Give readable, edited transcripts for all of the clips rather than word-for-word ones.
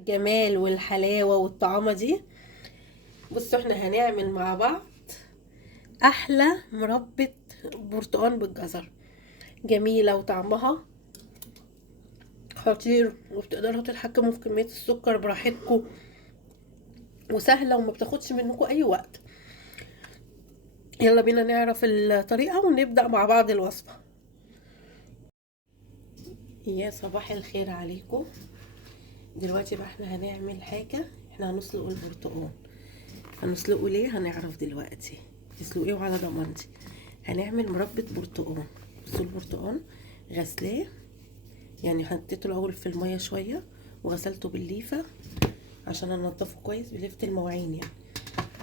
الجمال والحلاوة والطعامة دي. بصوا احنا هنعمل مع بعض احلى مربى برتقال بالجزر. جميلة وطعمها خطير، وبتقدروا تتحكموا في كمية السكر براحتكم، وسهلة وما بتاخدش منكم اي وقت. يلا بينا نعرف الطريقة ونبدأ مع بعض الوصفة. يا صباح الخير عليكم. دلوقتي بقى احنا هنعمل حاجة، احنا هنسلق البرتقال. هنسلقه ليه هنعرف دلوقتي. تسلقيه وعلى ضمانتي. هنعمل مربى برتقال. بصوا البرتقال غسلاه، يعني حطيته الاول في الميه شويه وغسلته بالليفه عشان انضفه كويس بليفه المواعين يعني.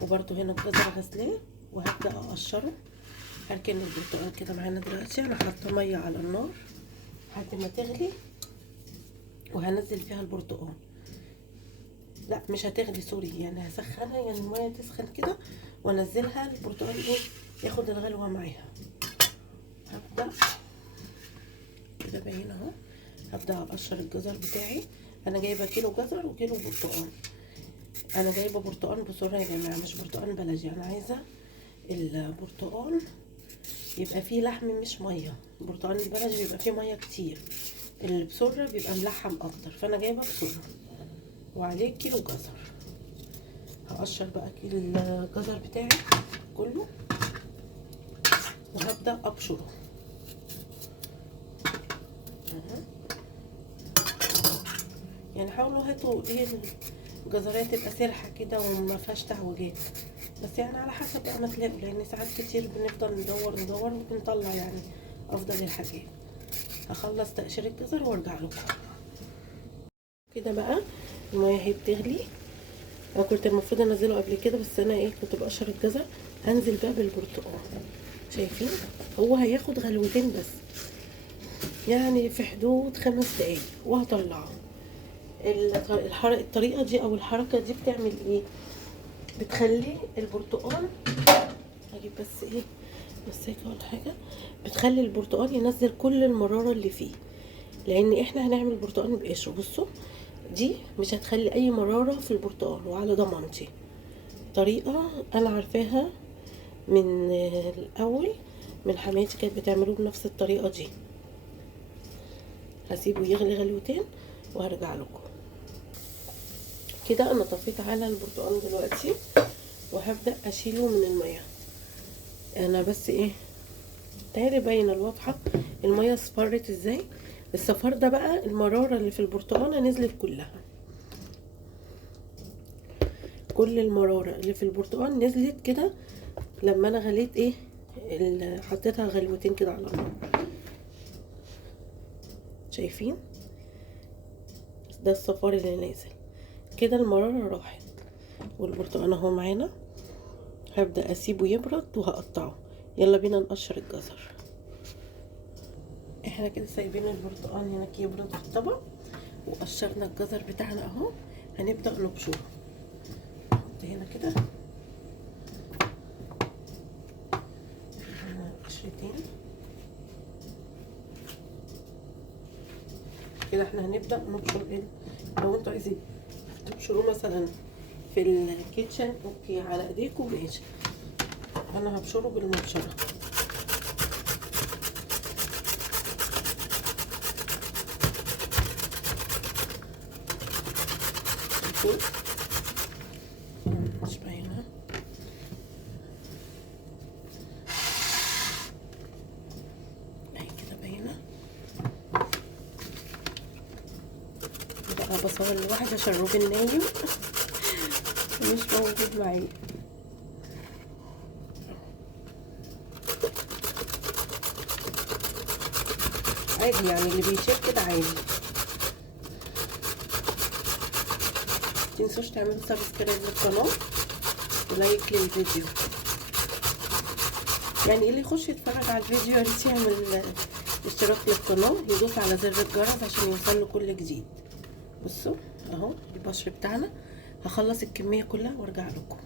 وبرده هنا الجزر غسلاه وهبدا اقشره. هركن البرتقال كده معانا دلوقتي. انا حاطه ميه على النار لحد ما تغلي وهنزل فيها البرتقال. لا مش هتغلي، سوري، يعني هسخنها، يعني الميه تسخن كده وانزلها البرتقال ايه ياخد الغلوه معاها. هبدا كده باين اهو. هبدا اقشر الجزر بتاعي. انا جايبه كيلو جزر وكيلو برتقال. انا جايبه برتقال بسرعه يا جماعه، مش برتقال بلدي. انا عايزه البرتقال يبقى فيه لحم مش ميه. البرتقال البلدي بيبقى فيه ميه كتير، اللي بسره بيبقى ملحم اكتر. فانا جايبه بسره وعليه كيلو جزر. هقشر بقى كيلو الجزر بتاعي كله وهبدا ابشره. يعني حاولوا هاتوا ايه الجزرية تبقى سرحة كده وما فيهاش تعوجات، بس يعني على حسب بقى ما تلاقوا، لان ساعات كتير بنفضل ندور وبنطلع يعني افضل الحاجات. هخلص تقشير الجزر وارجع لكم. كده بقى المية هي بتغلي. انا كنت المفروض انزله قبل كده، بس انا ايه كنت بقشر الجزر. هنزل بقى بالبرتقال. شايفين هو هياخد غلوتين بس، يعني في حدود 5 دقايق وهطلعه. الطريقة دي او الحركة دي بتعمل ايه؟ بتخلي البرتقال، اجيب بس ايه مساكه ولا حاجه، بتخلي البرتقال ينزل كل المراره اللي فيه، لان احنا هنعمل برتقال بقشره. بصوا دي مش هتخلي اي مراره في البرتقال، وعلى ضمانتي. طريقه انا عارفاها من الاول، من حماتي كانت بتعمله بنفس الطريقه دي. هسيبه يغلي غلوتين وهرجع لكم. كده انا طفيت على البرتقال دلوقتي وهبدا اشيله من الميه. انا بس ايه تهيألي باينه الواضحه الميه اصفرت ازاي. الصفار ده بقى المراره اللي في البرتقاله نزلت كلها. كل المراره اللي في البرتقال نزلت كده لما انا غليت ايه حطيتها غلوتين كده على النار. شايفين ده الصفار اللي نازل كده، المراره راحت والبرتقال اهو معانا. هبدا اسيبه يبرد وهقطعه. يلا بينا نقشر الجزر. احنا كده سايبين البرتقال هنا يبرد في الطبق، وقشرنا الجزر بتاعنا اهو. هنبدا نبشره. نحط هنا كده قشرتين كده. احنا هنبدا نبشر ايه، لو انتوا عايزين تبشروه مثلا في الكيتشن اوكي على ايديكم ماشي، انا هبشره بالمبشره. مش باينه اهي كده باينه. بقى بصور لواحد عشان روبن نايم مش موجود معايا. عادي يعني اللي بيشير كده عادي. متنسوش تعملوا سبسكرايب للقناه ولايك للفيديو. يعني اللي يخش يتفرج على الفيديو يا ريت يعمل اشتراك للقناه، يدوس على زر الجرس عشان يوصله كل جديد. بصوا اهو البشر بتاعنا. هخلص الكميه كلها وارجع لكم.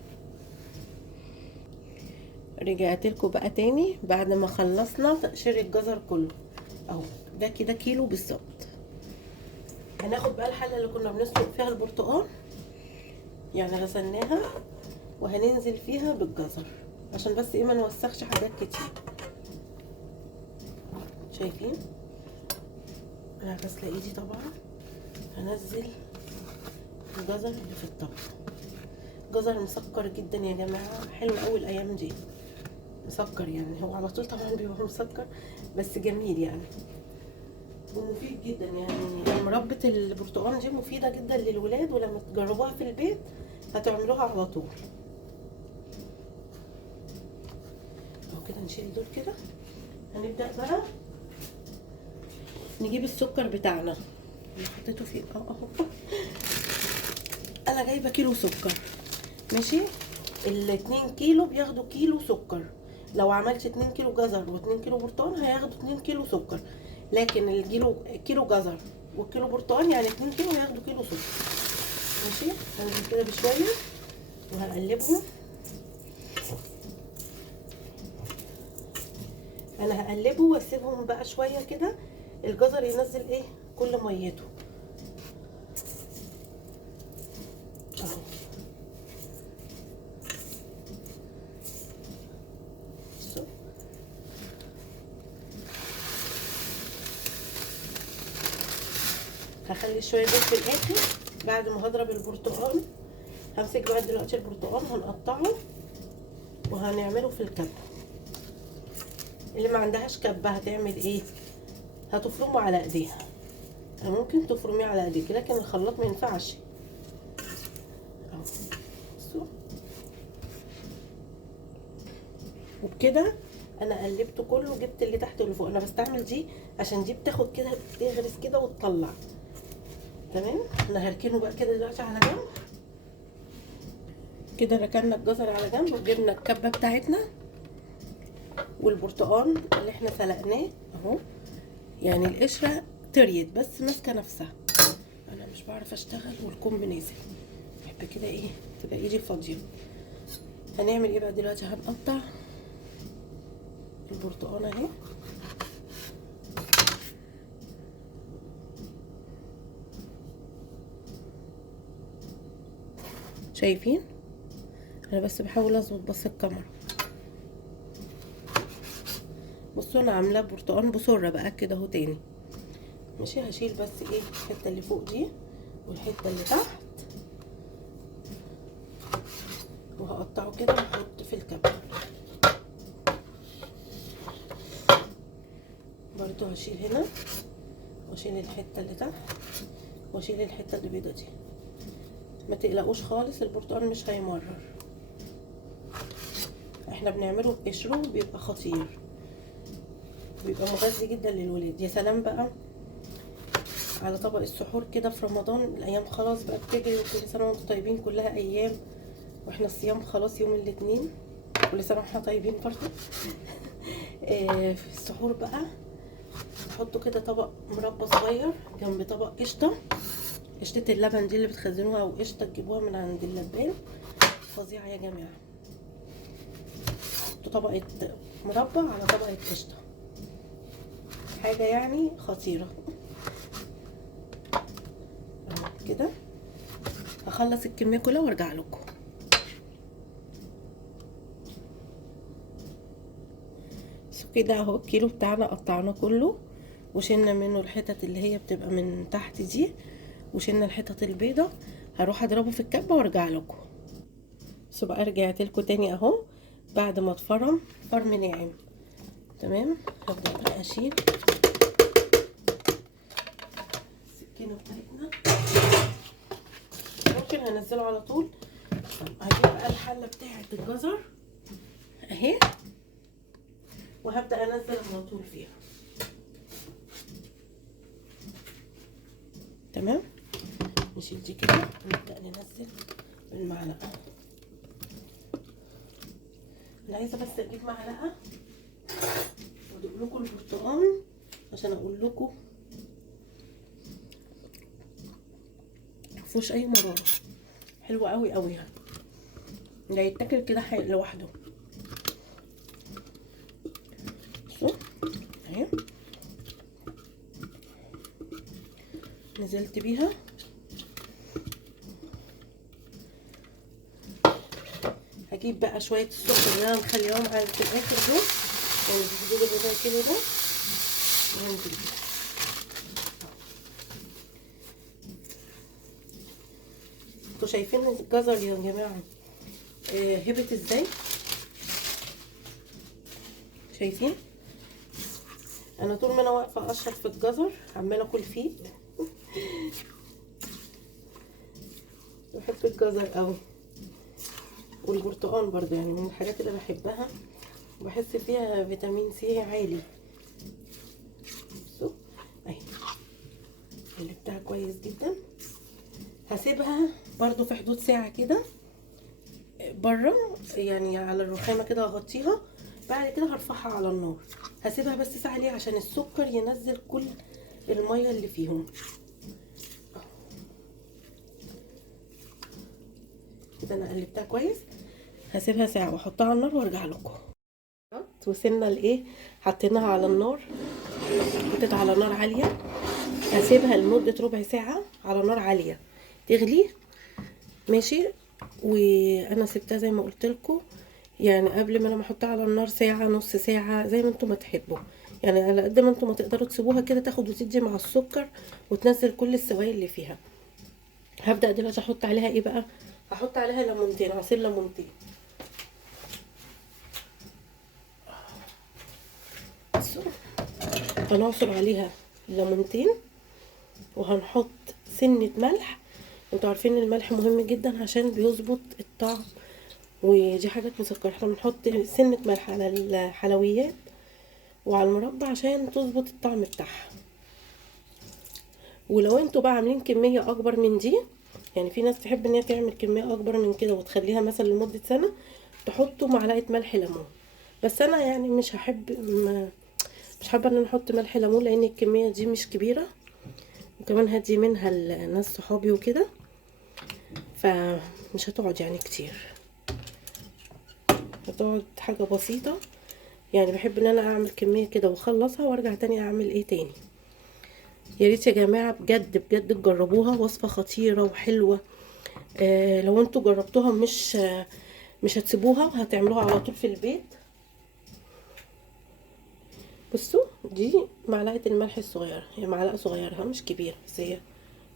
رجعت لكم بقى تاني بعد ما خلصنا تقشير الجزر كله اهو. ده كده كيلو بالظبط. هناخد بقى الحله اللي كنا بنسلق فيها البرتقال، يعني غسلناها، وهننزل فيها بالجزر عشان بس ايه ما نوسخش حاجات كتير. شايفين انا غاسله ايدي طبعا. هنزل الجزر اللي في الطبق. جزر مسكر جدا يا جماعه، حلو قوي الايام دي، مسكر يعني، هو على طول طبعا بيبقى مسكر بس جميل يعني، ومفيد جدا يعني. مربى البرتقال دي مفيده جدا للولاد، ولما تجربوها في البيت هتعملوها على طول. اهو كده نشيل دول كده. هنبدا بقى نجيب السكر بتاعنا اللي حطيته فيه اهو. انا جايبه كيلو سكر، ماشي. ال2 كيلو بياخدوا كيلو سكر. لو عملت 2 كيلو جزر و2 كيلو برتقال هياخدوا 2 كيلو سكر، لكن كيلو جزر والكيلو برتقال يعني 2 كيلو هياخدوا كيلو سكر، ماشي. هنزل كده بشويه وهقلبهم. انا هقلبه واسيبهم بقى شويه كده، الجزر ينزل ايه كل ميته اهو. هخلي شويه دول في الاخر بعد ما هضرب البرتقال. همسك بقى دلوقتي البرتقال هنقطعه وهنعمله في الكبه. اللي ما عندهاش كبه هتعمل ايه؟ هتفرمه على ايديها. ممكن تفرميه على ايديك، لكن الخلاط ما ينفعش اهو. بصوا وبكده انا قلبته كله، جبت اللي تحت واللي فوق. انا بستعمل دي عشان دي بتاخد كده، تغرس كده وتطلع. تمام. انا هركنه بقى كده دلوقتي على جنب. كده ركننا الجزر على جنب، وجبنا الكبه بتاعتنا والبرتقال اللي احنا سلقناه اهو. يعني القشره طريت بس ماسكه نفسها. انا مش بعرف اشتغل والكم نازل، بحب كده ايه تبقى ايدي فاضيه. هنعمل ايه بقى دلوقتي؟ هنقطع البرتقال اهي. شايفين؟ انا بس بحاول اظبط بس الكاميرا. بصوا انا عاملاه برتقال بسره بقى كده اهو تاني، ماشي. هشيل بس ايه الحته اللي فوق دي والحته اللي تحت، وهقطعه كده واحط في الكبه. برضو هشيل هنا واشيل الحته اللي تحت واشيل الحته اللي بيضه دي. ما تقلقوش خالص، البرتقال مش هيمرر، احنا بنعمله بقشره بيبقى خطير، بيبقى مغذي جدا للولاد. يا سلام بقى على طبق السحور كده في رمضان. الايام خلاص بقى بتجري، وكل سنه وانتم طيبين، كلها ايام واحنا الصيام خلاص يوم الاثنين. كل سنه واحنا طيبين برضه. في السحور بقى نحطه كده طبق مربى صغير جنب طبق قشطه. قشطه اللبن دي اللي بتخزنوها، او قشطه تجيبوها من عند اللبان، فظيعه يا جماعه. حطوا طبقه مربى على طبقه قشطه، حاجه يعني خطيره كده. هخلص الكميه كلها وارجع لكم. كده اهو الكيلو بتاعنا قطعناه كله، وشلنا منه الحتت اللي هي بتبقى من تحت دي، وشلنا الحتت البيضة. هروح اضربه في الكبة وارجع لكم. بصوا بقى رجعت لكم تاني اهو بعد ما اتفرم فرم ناعم. تمام. هبدأ بقى اشيل السكينة بتاعتنا، ممكن هنزله على طول. هجيب بقى الحلة بتاعت الجزر اهي، وهبدأ انزل على طول فيها. تمام. نشيل دي كده ونبدأ ننزل بالمعلقة. انا عايزة بس اجيب معلقة وادوق لكم البرتقال عشان اقول لكم مفيهوش اي مرارة، حلوة قوي قوي يعني، ده يتاكل كده لوحده. بصوا اهي نزلت بيها. هجيب بقى شويه السكر اللي انا مخليهم على في الاخر دول، يعني في حدود الربع كيلو ده، وهنزل بيها. انتوا شايفين الجزر يا جماعه هبت ازاي؟ شايفين؟ انا طول ما انا واقفه اشرب في الجزر عماله اكل فيه. بحب الجزر قوي، والبرتقال برضه يعني من الحاجات اللي بحبها وبحس فيها فيتامين سي عالي. بصوا اهي قلبتها كويس جدا. هسيبها برضه في حدود ساعه كده بره، يعني على الرخامه كده هغطيها. بعد كده هرفعها على النار. هسيبها بس ساعه ليه؟ عشان السكر ينزل كل الميه اللي فيهم. كده انا قلبتها كويس. هسيبها ساعه واحطها على النار وارجع لكم. وصلنا لايه؟ حطيناها على النار، حطيتها على نار عاليه. هسيبها لمده ربع ساعه على نار عاليه تغلي. ماشي. وانا سبتها زي ما قلت لكم، يعني قبل ما انا احطها على النار ساعه، نص ساعه، زي ما انتم ما تحبوا، يعني على قد ما انتم ما تقدروا تسيبوها كده تاخد وتدي مع السكر وتنزل كل السوائل اللي فيها. هبدا دلوقتي احط عليها ايه بقى؟ هحط عليها ليمونتين، عصير ليمونتين. هنعصر عليها ليمونتين، وهنحط سنه ملح. انتوا عارفين الملح مهم جدا عشان بيظبط الطعم، ودي حاجات مسكره. احنا بنحط سنه ملح على الحلويات وعلى المربى عشان تظبط الطعم بتاعها. ولو انتوا بقى عاملين كميه اكبر من دي، يعني في ناس تحب ان هي تعمل كميه اكبر من كده وتخليها مثلا لمده سنه، تحطوا معلقه ملح ليمون. بس انا يعني مش حابه ان انا احط ملح ليمون، لان الكميه دي مش كبيره، وكمان هدي منها لناس صحابي وكده، فمش هتقعد يعني كتير، هتقعد حاجه بسيطه. يعني بحب ان انا اعمل كميه كده واخلصها وارجع تاني اعمل ايه تاني. يا ريت يا جماعه بجد بجد تجربوها، وصفه خطيره وحلوه. لو انتوا جربتوها مش هتسيبوها وهتعملوها على طول في البيت. بصوا دي معلقه الملح الصغيره، هي معلقه صغيره مش كبيره، بس هي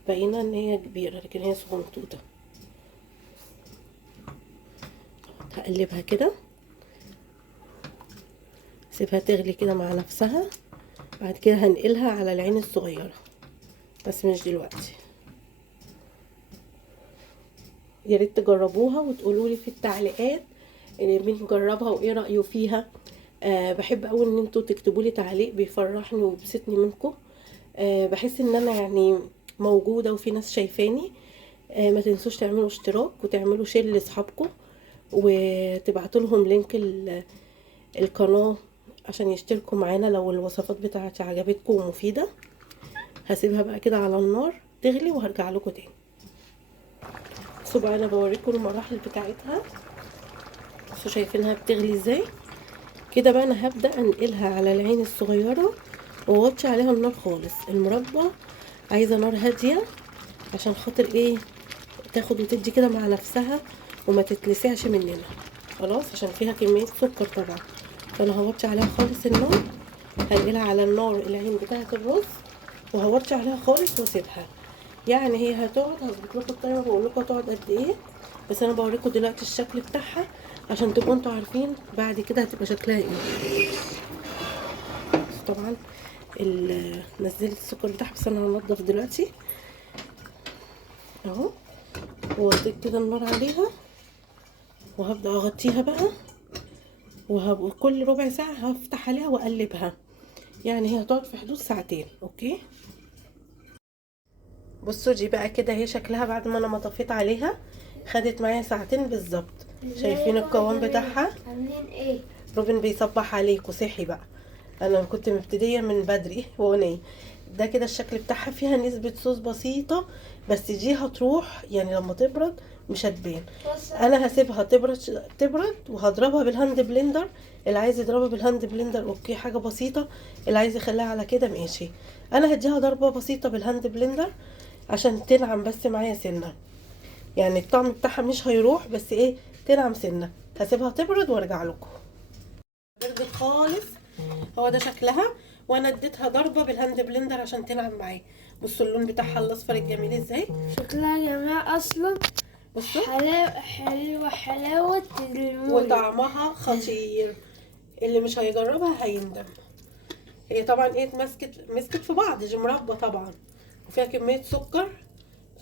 باينه ان هي كبيره لكن هي صغنطوطه. هقلبها كده، سيبها تغلي كده مع نفسها. بعد كده هنقلها على العين الصغيره، بس مش دلوقتي. يا ريت تجربوها وتقولوا لي في التعليقات مين جربها وايه رايه فيها. بحب قوي ان انتوا تكتبوا لي تعليق، بيفرحني ويبسطني منكم. بحس ان انا يعني موجوده وفي ناس شايفاني. ما تنسوش تعملوا اشتراك وتعملوا شير لاصحابكم، وتبعتوا لهم لينك القناه عشان يشتركوا معانا لو الوصفات بتاعتي عجبتكم ومفيده. هسيبها بقى كده على النار تغلي وهرجع لكم تاني. بصوا بقى انا بوريكم المراحل بتاعتها. بصوا شايفينها بتغلي ازاي كده. بقى انا هبدا انقلها على العين الصغيره واوطي عليها النار خالص. المربى عايزه نار هاديه عشان خاطر ايه؟ تاخد وتدي كده مع نفسها وما تتلسعش مننا، خلاص، عشان فيها كميه سكر طبعا. فانا هوطي عليها خالص النار، هنقلها على النار العين بتاعه الرز، وهوطي عليها خالص واسيبها. يعني هي هتقعد، هظبط لكم التايمر واقول لكم هتقعد قد ايه، بس انا بوريكم دلوقتي الشكل بتاعها عشان تبقوا انتوا عارفين بعد كده هتبقى شكلها ايه. طبعا نزلت السكر بتاعها، بس انا هنضف دلوقتي اهو. ووطيت كده النار عليها وهبدا اغطيها بقى، وكل ربع ساعه هفتح عليها واقلبها. يعني هي هتقعد في حدود ساعتين. اوكي، بصوا دي بقى كده هي شكلها بعد ما انا ما طفيت عليها. خدت معايا ساعتين بالظبط. شايفين القوام بتاعها؟ عاملين ايه؟ روبن بيصبح عليك وصحي بقى. انا كنت مبتديه من بدري ونايم. ده كده الشكل بتاعها، فيها نسبه صوص بسيطه، بس دي هتروح يعني لما تبرد مش هتبان. انا هسيبها تبرد وهضربها بالهاند بلندر. اللي عايز يضربها بالهاند بلندر اوكي، حاجه بسيطه. اللي عايز يخليها على كده ماشي. انا هديها ضربه بسيطه بالهاند بلندر عشان تنعم بس معايا سنه، يعني الطعم بتاعها مش هيروح، بس ايه، تنعم سنه. هسيبها تبرد وارجع لكم. بردت خالص، هو ده شكلها. وانا اديتها ضربه بالهاند بلندر عشان تنعم معايا. بصوا اللون بتاعها الاصفر الجميل ازاي. شكلها يا جماعة أصلا بصوا حلوة حلاوة المولد. وطعمها خطير، اللي مش هيجربها هيندم. هي طبعا ايه، مسكت في بعض، دي مربى طبعا وفيها كميه سكر،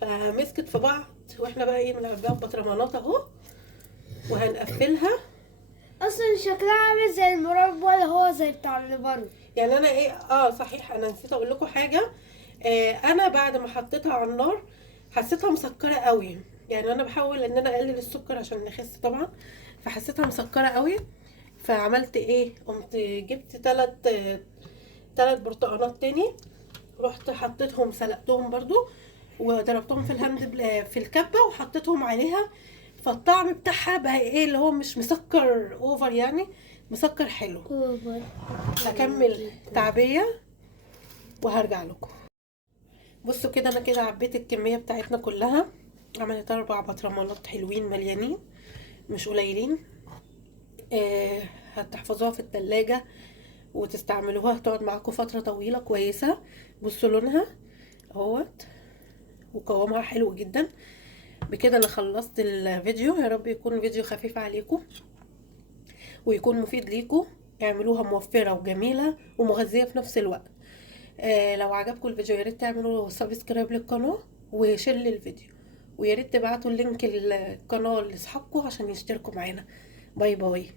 فمسكت في بعض. واحنا بقى ايه، بنعملها ببطرمانات اهو، وهنقفلها. أصلا شكلها عامل زي المربى اللي هو زي بتاع اللي بره. يعني انا ايه، صحيح انا نسيت اقول لكم حاجه. انا بعد ما حطيتها على النار حسيتها مسكره قوي. يعني انا بحاول ان انا اقلل السكر عشان نخس طبعا، فحسيتها مسكره قوي. فعملت ايه، قمت جبت 3 برتقانات تاني، رحت حطيتهم سلقتهم برضو، وضربتهم في الكبه وحطيتهم عليها. فالطعم بتاعها بقى ايه، اللي هو مش مسكر اوفر يعني، مسكر حلو. هكمل تعبيه وهرجع لكم. بصوا كده، انا كده عبيت الكميه بتاعتنا كلها. عملت 4 بطرمانات حلوين مليانين، مش قليلين. هتحفظوها في التلاجة وتستعملوها، هتقعد معاكم فتره طويله كويسه. بصوا لونها اهوت، وقوامها حلو جدا. بكده انا خلصت الفيديو. يا رب يكون فيديو خفيف عليكم ويكون مفيد ليكم. اعملوها موفره وجميله ومغذيه في نفس الوقت. لو عجبكم الفيديو يا ريت تعملوا سبسكرايب للقناه وشير للفيديو، ويا ريت تبعتوا اللينك القناه لاصحابكم عشان يشتركوا معانا. باي باي.